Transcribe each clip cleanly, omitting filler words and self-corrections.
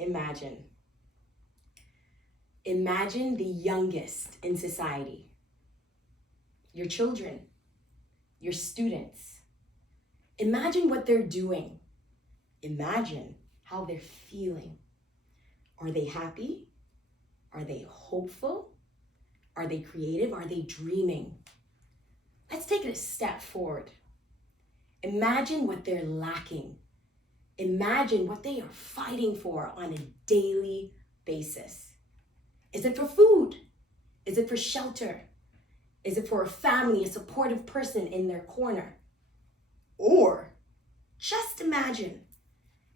imagine. Imagine the youngest in society. Your children, your students. Imagine what they're doing. Imagine how they're feeling. Are they happy? Are they hopeful? Are they creative? Are they dreaming? Let's take it a step forward. Imagine what they're lacking. Imagine what they are fighting for on a daily basis. Is it for food? Is it for shelter? Is it for a family, a supportive person in their corner? Or just imagine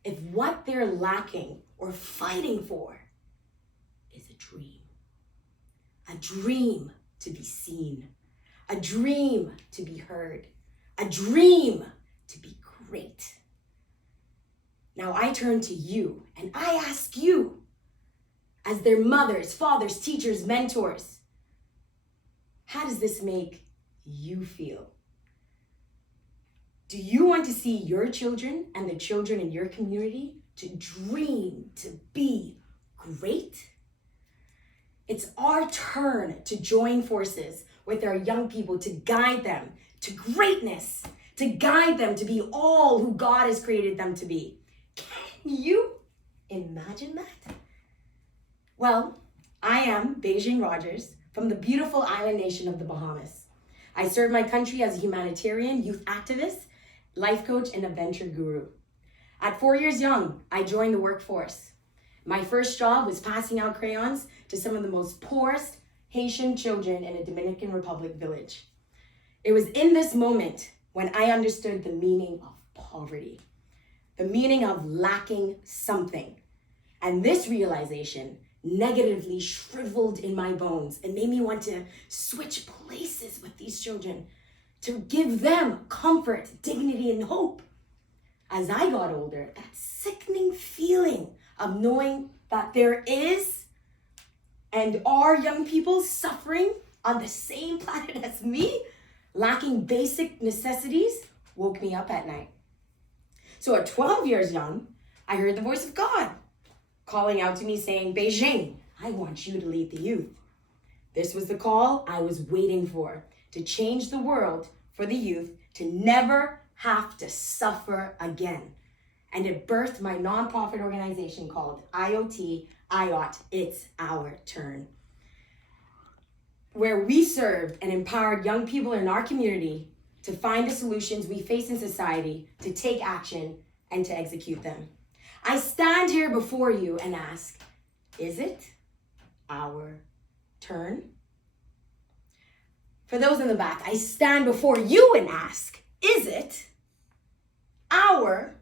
if what they're lacking or fighting for is a dream. A dream to be seen. A dream to be heard. A dream to be great. Now I turn to you and I ask you, as their mothers, fathers, teachers, mentors, how does this make you feel? Do you want to see your children and the children in your community to dream to be great? It's our turn to join forces with our young people to guide them to greatness, to guide them to be all who God has created them to be. Can you imagine that? Well, I am Beijing Rodgers from the beautiful island nation of the Bahamas. I serve my country as a humanitarian, youth activist, life coach, and adventure guru. At 4 years young, I joined the workforce. My first job was passing out crayons to some of the most poorest Haitian children in a Dominican Republic village. It was in this moment when I understood the meaning of poverty, the meaning of lacking something. And this realization negatively shriveled in my bones and made me want to switch places with these children to give them comfort, dignity, and hope. As I got older, that sickening feeling of knowing that there is and are young people suffering on the same planet as me, lacking basic necessities, woke me up at night. So at 12 years young, I heard the voice of God calling out to me saying, Beijing, I want you to lead the youth. This was the call I was waiting for, to change the world for the youth to never have to suffer again. And it birthed my nonprofit organization called IOT, It's Our Turn, where we served and empowered young people in our community to find the solutions we face in society, to take action, and to execute them. I stand here before you and ask, is it our turn? For those in the back, I stand before you and ask, is it our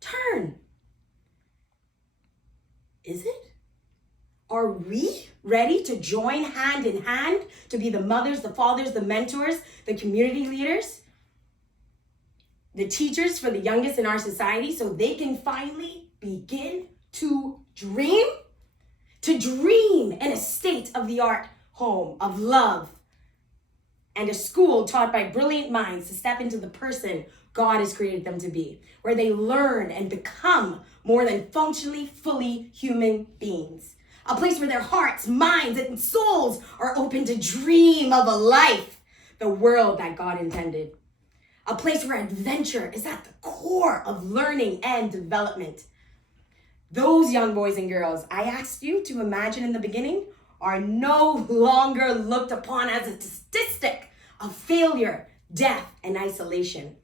turn? Is it? Are we ready to join hand in hand to be the mothers, the fathers, the mentors, the community leaders, the teachers for the youngest in our society so they can finally begin to dream? To dream in a state-of-the-art home of love and a school taught by brilliant minds to step into the person God has created them to be, where they learn and become more than functionally, fully human beings. A place where their hearts, minds, and souls are open to dream of a life, the world that God intended. A place where adventure is at the core of learning and development. Those young boys and girls I asked you to imagine in the beginning are no longer looked upon as a statistic of failure, death, and isolation,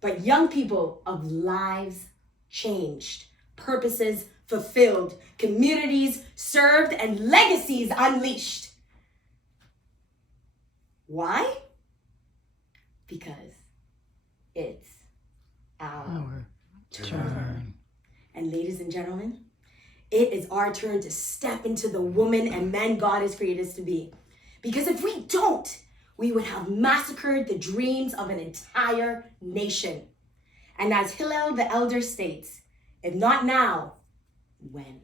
but young people of lives changed, purposes fulfilled, communities served, and legacies unleashed. Why? Because it's our turn. And ladies and gentlemen, it is our turn to step into the woman and men God has created us to be. Because if we don't, we would have massacred the dreams of an entire nation. And as Hillel the Elder states, if not now, when?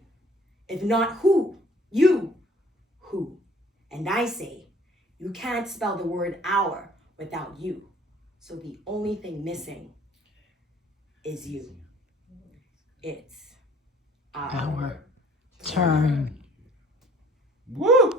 If not who? You. Who? And I say, you can't spell the word our without you. So the only thing missing is you. It's our turn.